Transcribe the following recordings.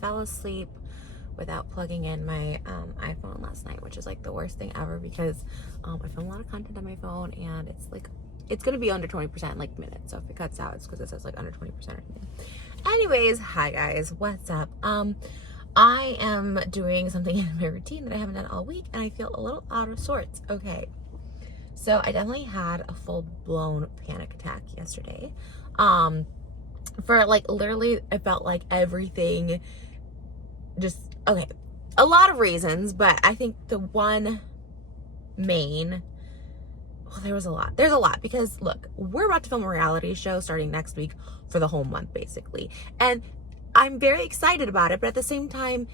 fell asleep without plugging in my iPhone last night, which is like the worst thing ever because I film a lot of content on my phone and it's gonna be under 20% like minutes. So if it cuts out, it's because it says like under 20% or something. Anyways, hi guys, what's up? I am doing something in my routine that I haven't done all week and I feel a little out of sorts. Okay, so I definitely had a full-blown panic attack yesterday. For like literally, I felt like everything just, okay, a lot of reasons, but I think the one main, well, there's a lot because look, we're about to film a reality show starting next week for the whole month basically, and I'm very excited about it, but at the same time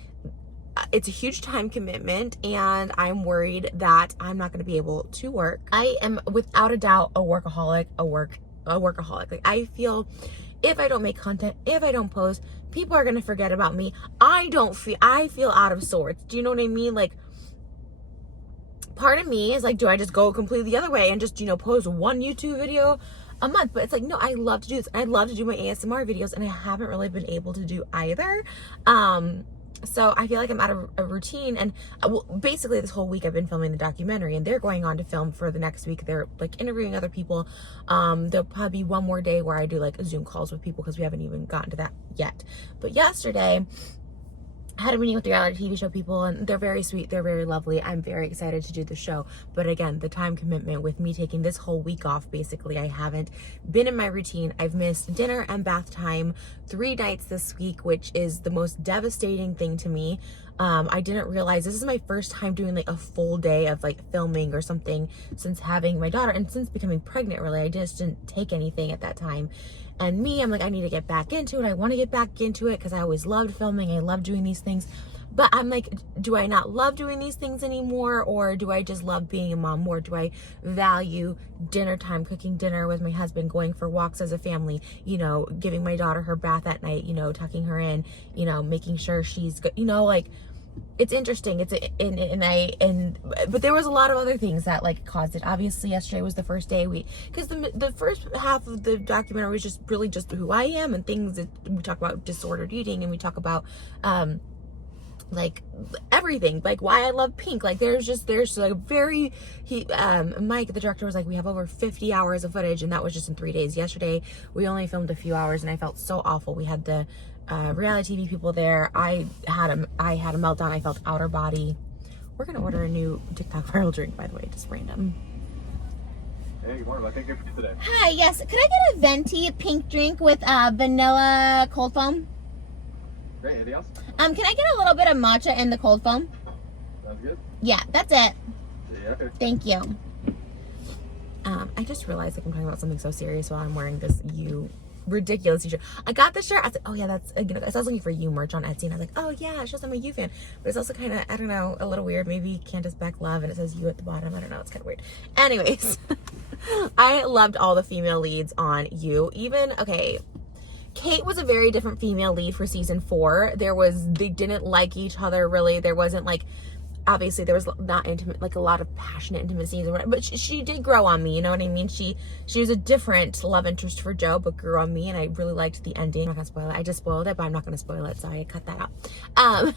it's a huge time commitment and I'm worried that I'm not going to be able to work. I am without a doubt a workaholic. Like I feel if I don't make content, if I don't post, people are going to forget about me. I feel out of sorts. Do you know what I mean? Like, part of me is like, do I just go completely the other way and just, post one YouTube video a month? But it's like, no, I love to do this. I love to do my ASMR videos and I haven't really been able to do either. So I feel like I'm out of a routine, and basically this whole week I've been filming the documentary and they're going on to film for the next week. They're like interviewing other people. There'll probably be one more day where I do like Zoom calls with people because we haven't even gotten to that yet. But yesterday I had a meeting with the reality TV show people and they're very sweet. They're very lovely. I'm very excited to do the show. But again, the time commitment with me taking this whole week off, basically, I haven't been in my routine. I've missed dinner and bath time 3 nights this week, which is the most devastating thing to me. I didn't realize this is my first time doing like a full day of like filming or something since having my daughter and since becoming pregnant, really. I just didn't take anything at that time. And me, I'm like, I need to get back into it. I want to get back into it because I always loved filming. I love doing these things. But I'm like, do I not love doing these things anymore? Or do I just love being a mom more? Do I value dinner time, cooking dinner with my husband, going for walks as a family, giving my daughter her bath at night, tucking her in, making sure she's good, like, it's interesting. But there was a lot of other things that like caused it. Obviously yesterday was the first day because the first half of the documentary was just really just who I am and things that we talk about disordered eating and we talk about, like everything, like why I love pink. Like there's like Mike, the director, was like, we have over 50 hours of footage, and that was just in 3 days. Yesterday we only filmed a few hours and I felt so awful. We had the reality TV people there. I had a meltdown. I felt outer body. We're gonna order a new TikTok viral drink, by the way, just random. Hey, good morning. What can I get for you today? Hi, yes. Could I get a venti pink drink with vanilla cold foam? Great. Anything else? Can I get a little bit of matcha in the cold foam? Sounds good. Yeah, that's it. Yeah. Okay. Thank you. I just realized like I'm talking about something so serious while I'm wearing this ridiculous t-shirt. I got this shirt. I was like, oh yeah, that's, I was looking for you merch on Etsy and I was like, oh yeah, it shows I'm a you fan, but it's also kind of, I don't know, a little weird. Maybe Candace Beck love and it says you at the bottom. I don't know, it's kind of weird. Anyways, I loved all the female leads on You. Even, okay, Kate was a very different female lead for season 4. They didn't like each other really. There wasn't like, obviously there was not intimate, like a lot of passionate intimacy, but she did grow on me, you know what I mean? She was a different love interest for Joe, but grew on me, and I really liked the ending. I'm not gonna spoil it. I just spoiled it, but I'm not gonna spoil it, so I cut that out.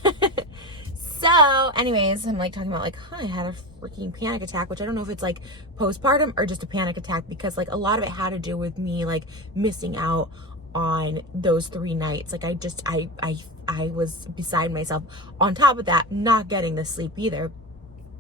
So anyways, I'm like talking about like, I had a freaking panic attack, which I don't know if it's like postpartum or just a panic attack, because like a lot of it had to do with me like missing out on those 3 nights. Like I was beside myself. On top of that, not getting the sleep either,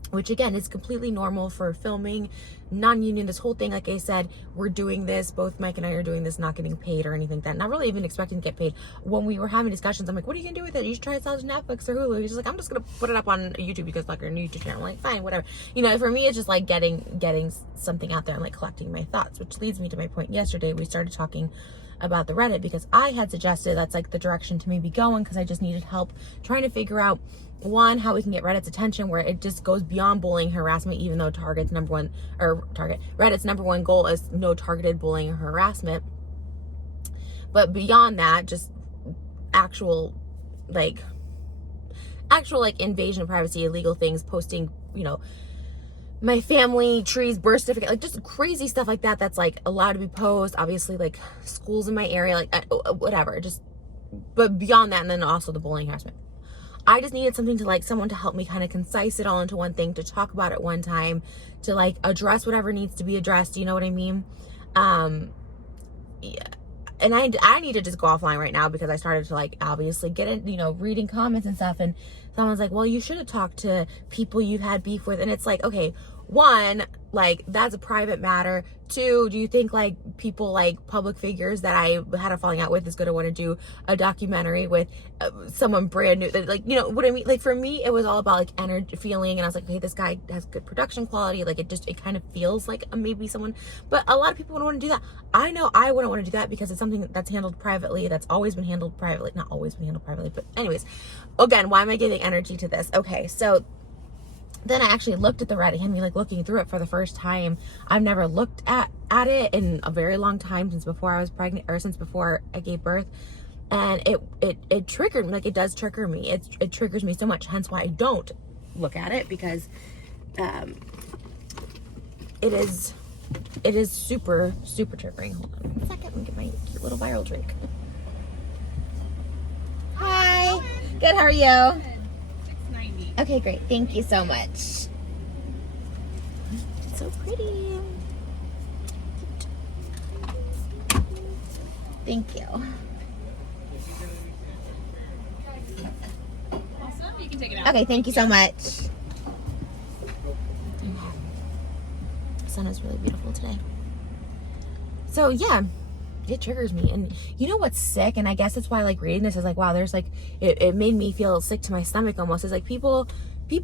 which again is completely normal for filming, non-union, this whole thing. Like I said, we're doing this, both Mike and I are doing this, not getting paid or anything like that, not really even expecting to get paid. When we were having discussions, I'm like, what are you gonna do with it? You should try to sell it to Netflix or Hulu. He's just like, I'm just gonna put it up on YouTube because like our new YouTube channel. I'm like, fine, whatever. For me it's just like getting something out there and like collecting my thoughts, which leads me to my point. Yesterday we started talking about the Reddit because I had suggested that's like the direction to maybe going, because I just needed help trying to figure out, one, how we can get Reddit's attention where it just goes beyond bullying, harassment, even though Reddit's number one goal is no targeted bullying or harassment. But beyond that, just actual invasion of privacy, illegal things, posting, my family trees, birth certificate, like just crazy stuff like that that's like allowed to be posted. Obviously like schools in my area, like whatever, just but beyond that, and then also the bullying harassment. I just needed something to like someone to help me kind of concise it all into one thing, to talk about it one time, to like address whatever needs to be addressed. You know what I mean? Yeah. And I need to just go offline right now because I started to like obviously get in, you know, reading comments and stuff, and someone's like, well, you should have talked to people you've had beef with. And it's like, okay, one, like that's a private matter. Two, do you think like people like public figures that I had a falling out with is going to want to do a documentary with someone brand new? Like, you know what I mean? Like for me, it was all about like energy, feeling, and I was like, okay, this guy has good production quality. Like it kind of feels like maybe someone, but a lot of people wouldn't want to do that. I know I wouldn't want to do that because it's something that's handled privately. That's always been handled privately. Not always been handled privately, but anyways, again, why am I giving energy to this? Okay, so then I actually looked at the Reddit, me like looking through it for the first time. I've never looked at it in a very long time, since before I was pregnant, or since before I gave birth. And it triggered me, like it does trigger me. It triggers me so much, hence why I don't look at it, because it is super, super triggering. Hold on 1 second, let me get my cute little viral drink. Hi. Good, how are you? Okay, great. Thank you so much. It's so pretty. Thank you. Awesome. You can take it out. Okay, thank you so much. The sun is really beautiful today. So yeah, it triggers me. And you know what's sick? And I guess that's why I like reading this, is like, wow, there's like, it made me feel sick to my stomach almost. It's like people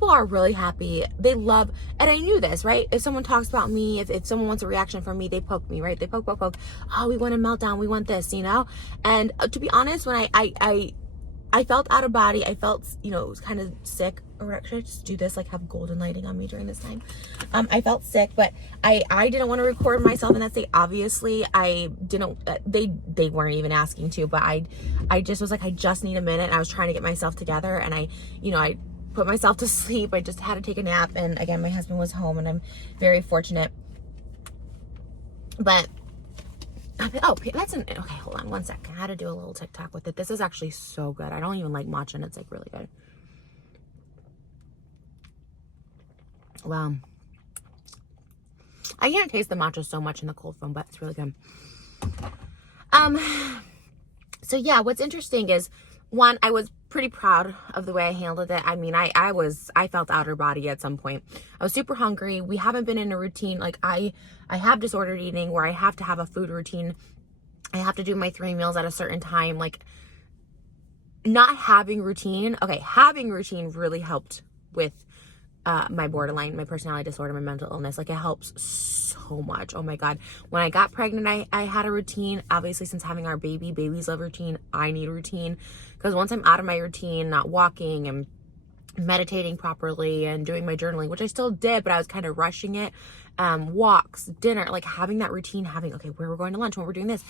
are really happy. They love, and I knew this, right? If someone talks about me, if someone wants a reaction from me, they poke me, right? They poke. Oh, we want a meltdown. We want this, you know? And to be honest, when I felt out of body, I felt, you know, it was kind of sick. Or should I just do this, like have golden lighting on me during this time? I felt sick, but I didn't want to record myself in that state. Obviously, I didn't, they weren't even asking to, but I just was like, I just need a minute. And I was trying to get myself together, and I put myself to sleep. I just had to take a nap. And again, my husband was home, and I'm very fortunate. But oh, that's okay, hold on 1 second. I had to do a little TikTok with it. This is actually so good. I don't even like matcha, and it's like really good. Wow. I can't taste the matcha so much in the cold foam, but it's really good. So yeah, what's interesting is, one, I was pretty proud of the way I handled it. I mean, I felt outer body at some point. I was super hungry. We haven't been in a routine. Like I have disordered eating, where I have to have a food routine. I have to do my 3 meals at a certain time. Like not having routine. Okay, having routine really helped with my borderline, my personality disorder, my mental illness. Like it helps so much. Oh my God. When I got pregnant, I had a routine. Obviously, since having our babies love routine. I need a routine, because once I'm out of my routine, not walking and meditating properly and doing my journaling, which I still did, but I was kind of rushing it. Walks, dinner, like having that routine, okay, where we're going to lunch, when we're doing this,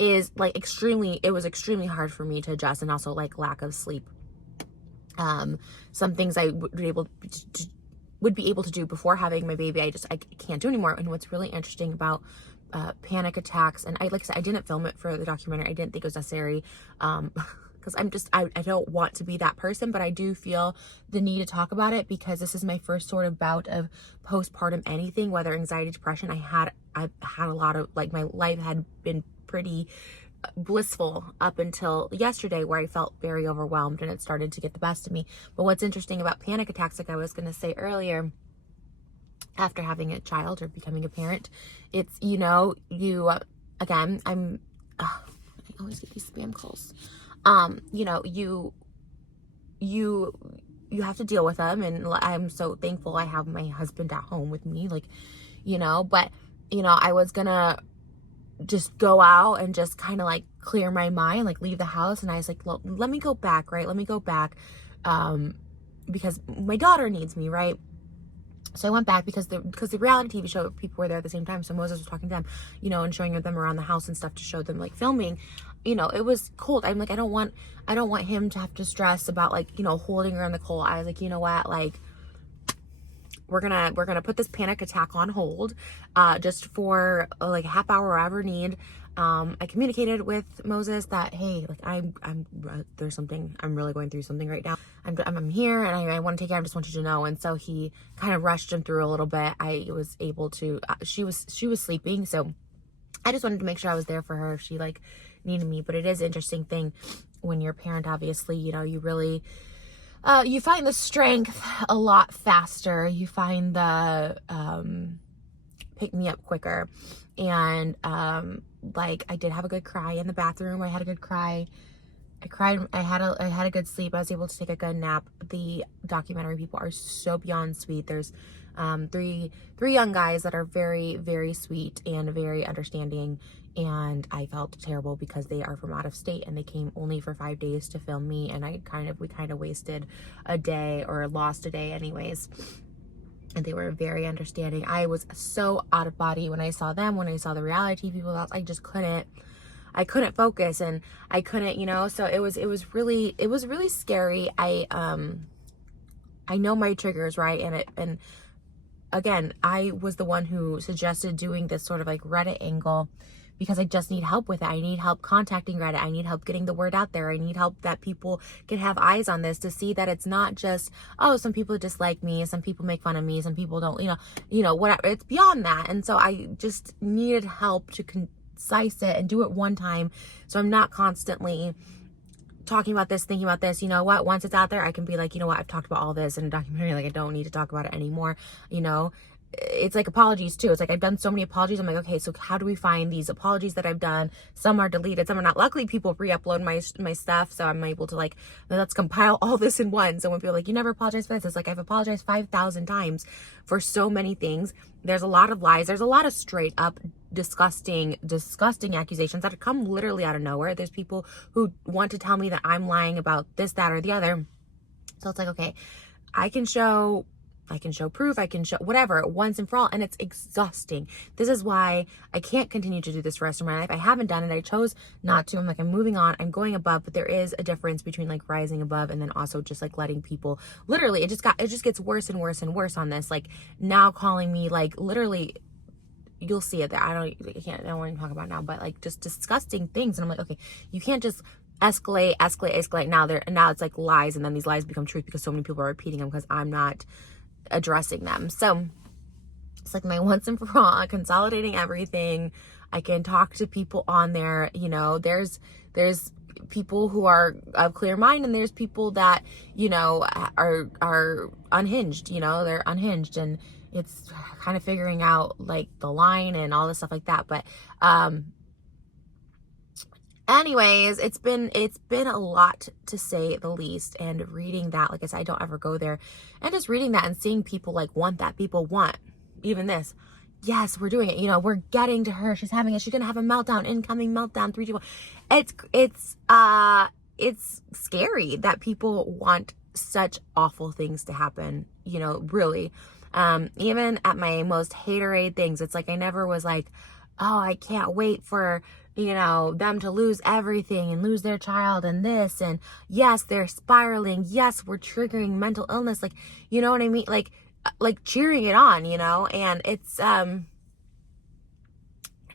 is like it was extremely hard for me to adjust. And also like lack of sleep. Some things I would be able to do before having my baby, I can't do anymore. And what's really interesting about panic attacks, and like I said, I didn't film it for the documentary. I didn't think it was necessary, because I don't want to be that person, but I do feel the need to talk about it, because this is my first sort of bout of postpartum anything, whether anxiety, depression. I've had a lot of, like, my life had been pretty blissful up until yesterday, where I felt very overwhelmed and it started to get the best of me. But what's interesting about panic attacks, like I was going to say earlier, after having a child or becoming a parent, it's, you know, again, I always get these spam calls. You know, you have to deal with them, and I'm so thankful I have my husband at home with me, like, you know. But, you know, I was gonna just go out and just kind of like clear my mind, like leave the house, and I was like, well, let me go back, right? Let me go back, because my daughter needs me, right? So I went back because the reality TV show, people were there at the same time. So Moses was talking to them, you know, and showing them around the house and stuff to show them, like, filming. You know, it was cold. I'm like, I don't want him to have to stress about, like, you know, holding her in the cold. I was like, you know what, like, we're gonna put this panic attack on hold, just for like a half hour or whatever need. I communicated with Moses that, hey, like there's something, I'm really going through something right now. I'm here and I want to take care. I just want you to know. And so he kind of rushed him through a little bit. I was able to, she was sleeping. So I just wanted to make sure I was there for her if she like needed me. But it is an interesting thing when you're a parent, obviously, you know, you really, you find the strength a lot faster. You find the, pick me up quicker. And like I did have a good cry in the bathroom. I had a good cry. I cried. I had a good sleep. I was able to take a good nap. The documentary people are so beyond sweet. There's three young guys that are very, very sweet and very understanding. And I felt terrible because they are from out of state and they came only for 5 days to film me. And we kind of wasted a day, or lost a day anyways. And they were very understanding. I was so out of body when I saw them, when I saw the reality people. I just couldn't focus, and I couldn't, you know. So it was really scary. I know my triggers, right? And again, I was the one who suggested doing this sort of like Reddit angle, because I just need help with it. I need help contacting Reddit. I need help getting the word out there. I need help that people can have eyes on this, to see that it's not just, oh, some people dislike me, some people make fun of me, some people don't, you know, whatever. It's beyond that. And so I just needed help to concise it and do it one time, so I'm not constantly talking about this, thinking about this. You know what, once it's out there, I can be like, you know what, I've talked about all this in a documentary, like I don't need to talk about it anymore. You know, it's like apologies too. It's like I've done so many apologies. I'm like, okay, so how do we find these apologies that I've done? Some are deleted, some are not. Luckily, people re-upload my stuff, so I'm able to like, let's compile all this in one. So when people are like, you never apologize for this, it's like, I've apologized 5,000 times for so many things. There's a lot of lies. There's a lot of straight up disgusting accusations that come literally out of nowhere. There's people who want to tell me that I'm lying about this, that, or the other. So it's like, okay, I can show proof, I can show whatever once and for all, and it's exhausting. This is why I can't continue to do this for the rest of my life. I haven't done it. I chose not to. I'm like, I'm moving on. I'm going above, but there is a difference between like rising above and then also just like letting people, literally, it just gets worse and worse and worse on this. Like now calling me, like literally, you'll see it there. I don't want to talk about it now, but like just disgusting things. And I'm like, okay, you can't just escalate. Now it's like lies, and then these lies become truth because so many people are repeating them because I'm not addressing them. So it's like my once and for all, consolidating everything. I can talk to people on there. You know, there's people who are of clear mind, and there's people that, you know, are unhinged. You know, they're unhinged, and it's kind of figuring out like the line and all this stuff like that. But anyways, it's been a lot, to say the least. And reading that, like I said, I don't ever go there, and just reading that and seeing people like want that, people want even this. Yes, we're doing it. You know, we're getting to her. She's having it. She's gonna have a meltdown. Incoming meltdown. 3, 2, 1. It's scary that people want such awful things to happen. You know, really. Even at my most haterade things, it's like I never was like, oh, I can't wait for, you know, them to lose everything and lose their child and this, and yes, they're spiraling. Yes, we're triggering mental illness. Like, you know what I mean? Like cheering it on, you know, and it's,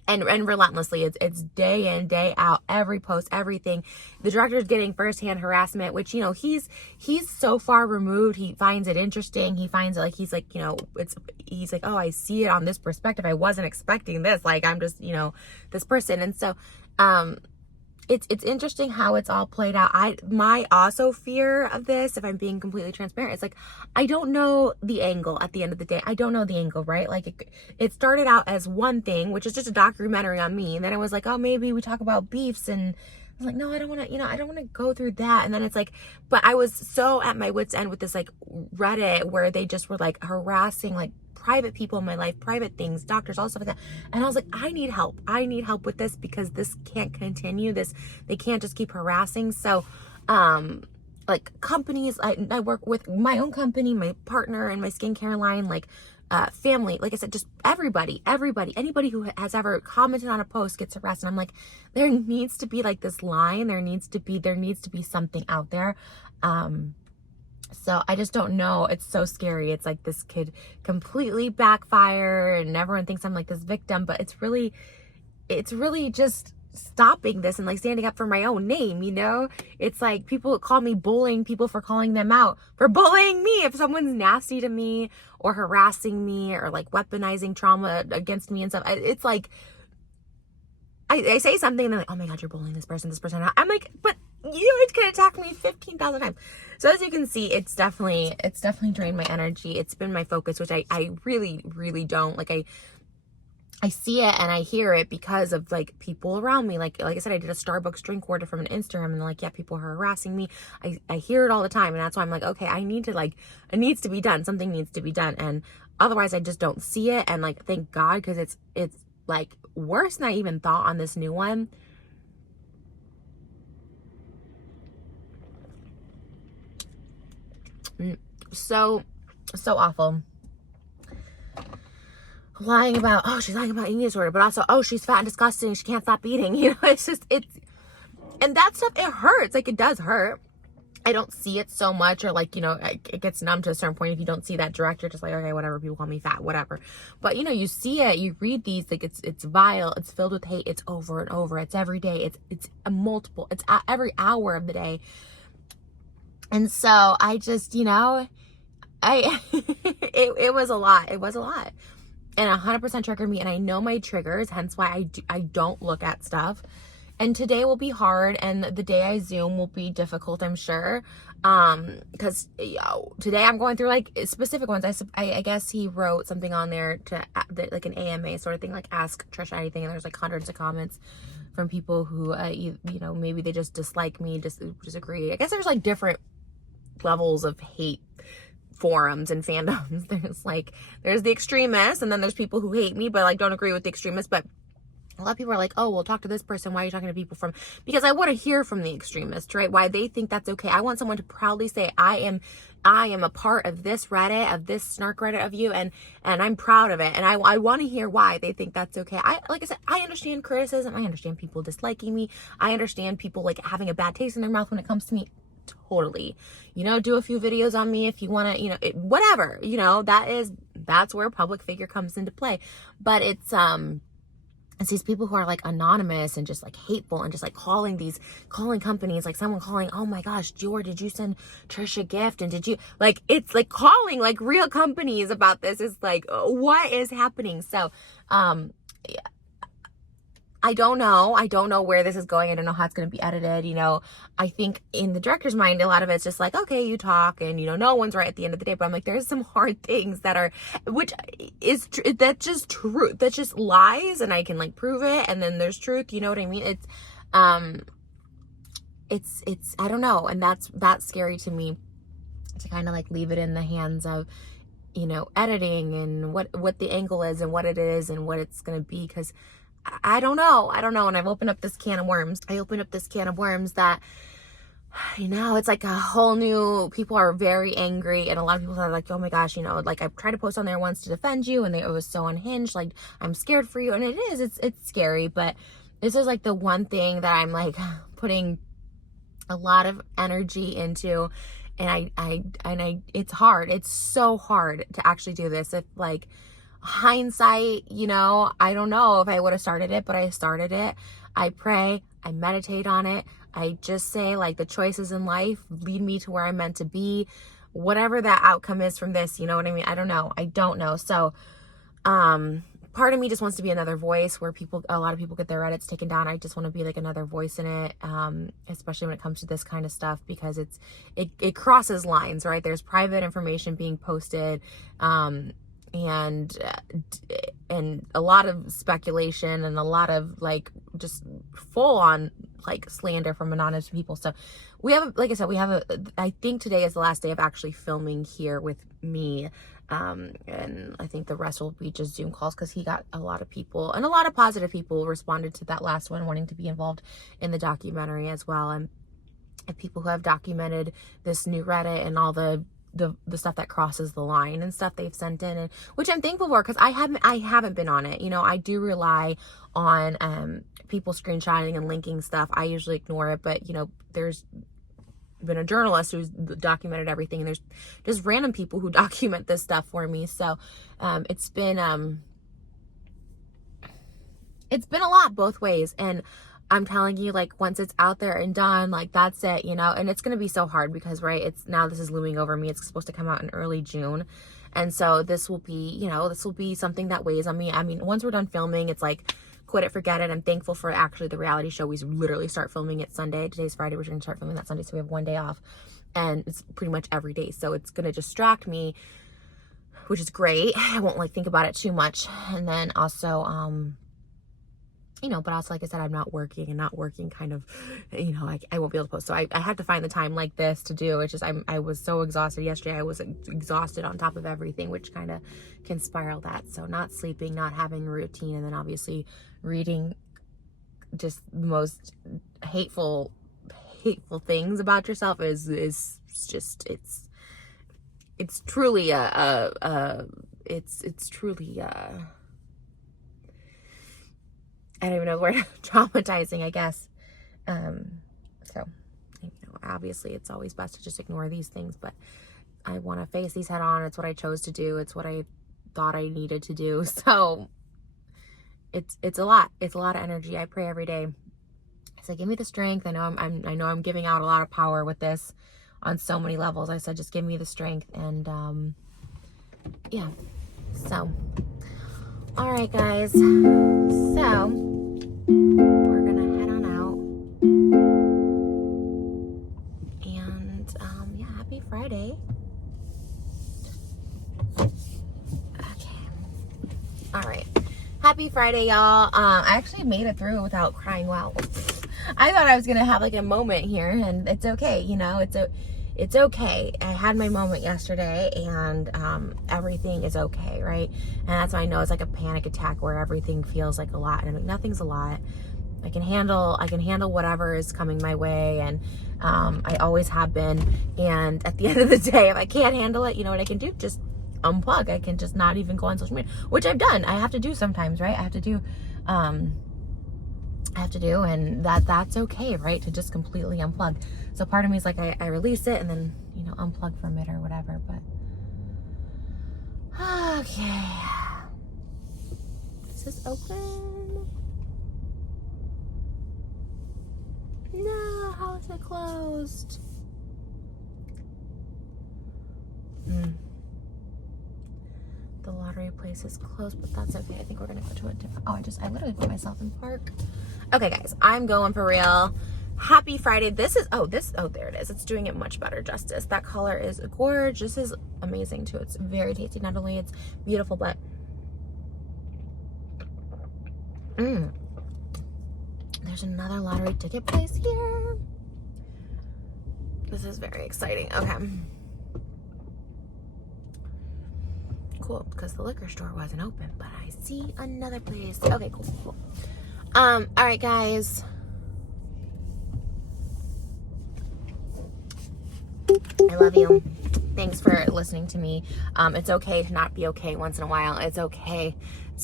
and relentlessly, it's day in, day out, every post, everything. The director's getting firsthand harassment, which, you know, he's so far removed. He finds it interesting. He finds it like, he's like, you know, he's like, oh, I see it on this perspective. I wasn't expecting this. Like, I'm just, you know, this person. And so, it's interesting how it's all played out. My also fear of this, if I'm being completely transparent, is like, I don't know the angle at the end of the day. I don't know the angle, right? Like it started out as one thing, which is just a documentary on me. And then I was like, oh, maybe we talk about beefs. And I was like, no, I don't want to, you know, I don't want to go through that. And then it's like, but I was so at my wit's end with this like Reddit, where they just were like harassing like private people in my life, private things, doctors, all stuff like that. And I was like, I need help with this, because this can't continue. They can't just keep harassing. So, like companies, I work with my own company, my partner and my skincare line, like, family, like I said, just everybody, anybody who has ever commented on a post gets harassed. And I'm like, there needs to be like this line. There needs to be something out there. So I just don't know. It's so scary. It's like this kid completely backfire, and everyone thinks I'm like this victim, but it's really, it's really just stopping this and like standing up for my own name, you know? It's like people call me bullying people for calling them out for bullying me. If someone's nasty to me or harassing me or like weaponizing trauma against me and stuff, it's like I say something and they're like, oh my God, you're bullying this person. I'm like, but you can attack me 15,000 times. So as you can see, it's definitely drained my energy. It's been my focus, which I really, really don't like. I see it and I hear it because of like people around me. Like I said, I did a Starbucks drink order from an Instagram and they're like, yeah, people are harassing me. I hear it all the time. And that's why I'm like, okay, it needs to be done. Something needs to be done. And otherwise I just don't see it. And like, thank God, because it's like worse than I even thought on this new one. So awful. She's lying about eating disorder, but also, oh, she's fat and disgusting, she can't stop eating. You know, and that stuff, it hurts. Like, it does hurt. I don't see it so much, or like, you know, it gets numb to a certain point. If you don't see that direct, you're just like, okay, whatever, people call me fat, whatever. But you know, you see it, you read these, like it's vile, it's filled with hate, it's over and over, it's every day, it's a multiple, it's every hour of the day. And so I just, you know, it was a lot. It was a lot. And 100% triggered me. And I know my triggers, hence why I don't look at stuff. And today will be hard. And the day I Zoom will be difficult, I'm sure. Because today I'm going through like specific ones. I guess he wrote something on there to like an AMA sort of thing, like ask Trish anything. And there's like hundreds of comments from people who, you know, maybe they just dislike me, disagree. I guess there's like different levels of hate forums and fandoms. There's the extremists, and then there's people who hate me but like don't agree with the extremists. But a lot of people are like, oh, well, talk to this person. Why are you talking to people from? Because I want to hear from the extremists, right? Why they think that's okay. I want someone to proudly say, I am a part of this Reddit, of this snark Reddit of you, and I'm proud of it. And I want to hear why they think that's okay. Like I said, I understand criticism. I understand people disliking me. I understand people like having a bad taste in their mouth when it comes to me. Totally. You know, do a few videos on me if you want to, you know, whatever, you know, that's where public figure comes into play. But it's these people who are like anonymous and just like hateful and just like calling companies, like someone calling, oh my gosh, Dior, did you send Trish a gift? And did you, like, it's like calling like real companies about this. Is like, what is happening? So, I don't know where this is going. I don't know how it's going to be edited. You know, I think in the director's mind, a lot of it's just like, okay, you talk and, you know, no one's right at the end of the day. But I'm like, there's some hard things that are, that's just truth. That's just lies. And I can like prove it. And then there's truth. You know what I mean? It's, I don't know. And that's scary to me, to kind of like leave it in the hands of, you know, editing and what the angle is and what it is and what it's going to be. 'Cause I don't know. And I've opened up this can of worms. That, you know, it's like a whole new, people are very angry. And a lot of people are like, oh my gosh, you know, like I tried to post on there once to defend you and it was so unhinged. Like, I'm scared for you. And it is, it's scary. But this is like the one thing that I'm like putting a lot of energy into. And I it's hard. It's so hard to actually do this. If like, hindsight, you know, I don't know if I would have started it, but I started it. I pray, I meditate on it. I just say like the choices in life lead me to where I'm meant to be, whatever that outcome is from this, you know what I mean? I don't know. So, part of me just wants to be another voice where a lot of people get their Reddits taken down. I just want to be like another voice in it. Especially when it comes to this kind of stuff, because it crosses lines, right? There's private information being posted, and a lot of speculation and a lot of like just full on like slander from anonymous people. So we have, like I said, I think today is the last day of actually filming here with me. And I think the rest will be just Zoom calls, because he got a lot of people, and a lot of positive people responded to that last one, wanting to be involved in the documentary as well. And people who have documented this new Reddit and all the stuff that crosses the line and stuff they've sent in, and which I'm thankful for, because I haven't been on it. You know, I do rely on people screenshotting and linking stuff. I usually ignore it, but you know, there's been a journalist who's documented everything, and there's just random people who document this stuff for me. So it's been it's been a lot both ways. And I'm telling you, like, once it's out there and done, like, that's it, you know. And it's going to be so hard because, right, it's now this is looming over me. It's supposed to come out in early June. And so this will be, you know, this will be something that weighs on me. I mean, once we're done filming, it's like, quit it, forget it. I'm thankful for actually the reality show. We literally start filming it Sunday. Today's Friday. We're going to start filming that Sunday. So we have one day off. And it's pretty much every day. So it's going to distract me, which is great. I won't like think about it too much. And then also, you know, but also, like I said, I'm not working and not working kind of, you know, I won't be able to post. So I have to find the time like this to do. It's just, I was so exhausted yesterday. I was exhausted on top of everything, which kind of can spiral that. So not sleeping, not having a routine, and then obviously reading just the most hateful things about yourself is just, it's truly it's truly I don't even know the word, traumatizing, I guess. So, you know, obviously it's always best to just ignore these things, but I want to face these head on. It's what I chose to do. It's what I thought I needed to do. So it's a lot. It's a lot of energy. I pray every day. So give me the strength. I know I'm giving out a lot of power with this on so many levels. I said, just give me the strength. And, yeah, so, all right, guys. So we're gonna head on out, and yeah, happy Friday. Okay, all right, happy Friday, y'all. I actually made it through without crying. Wow. I thought I was gonna have like a moment here, and it's okay, you know, it's okay. I had my moment yesterday, and everything is okay, right? And that's why I know it's like a panic attack where everything feels like a lot, and I'm like, nothing's a lot. I can handle whatever is coming my way, and I always have been. And at the end of the day, if I can't handle it, you know what I can do? Just unplug. I can just not even go on social media, which I've done. I have to do sometimes, right? I have to do, and that's okay, right? To just completely unplug. So part of me is like, I release it and then, you know, unplug from it or whatever, but okay. Is this open? No, how is it closed? The lottery place is closed, but that's okay. I think we're gonna go to a different, I literally put myself in park. Okay, guys, I'm going for real. Happy Friday. This is, there it is. It's doing it much better justice. That color is gorgeous. This is amazing too. It's very tasty. Not only it's beautiful, but there's another lottery ticket place here. This is very exciting. Okay. Cool, because the liquor store wasn't open, but I see another place. Okay, cool. All right, guys. I love you. Thanks for listening to me. It's okay to not be okay once in a while. It's okay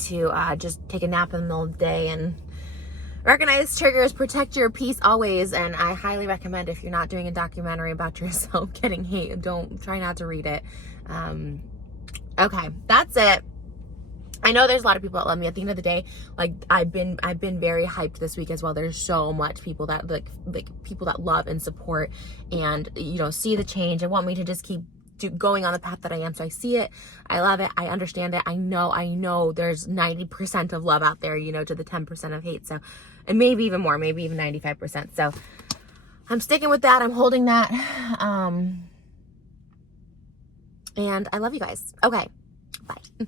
to just take a nap in the middle of the day and recognize triggers, protect your peace always. And I highly recommend, if you're not doing a documentary about yourself getting hate, try not to read it. Okay, that's it. I know there's a lot of people that love me. At the end of the day, like I've been very hyped this week as well. There's so much people that like people that love and support and, you know, see the change and want me to just keep going on the path that I am. So I see it. I love it. I understand it. I know there's 90% of love out there, you know, to the 10% of hate. So, and maybe even more, maybe even 95%. So I'm sticking with that. I'm holding that. And I love you guys. Okay. Bye.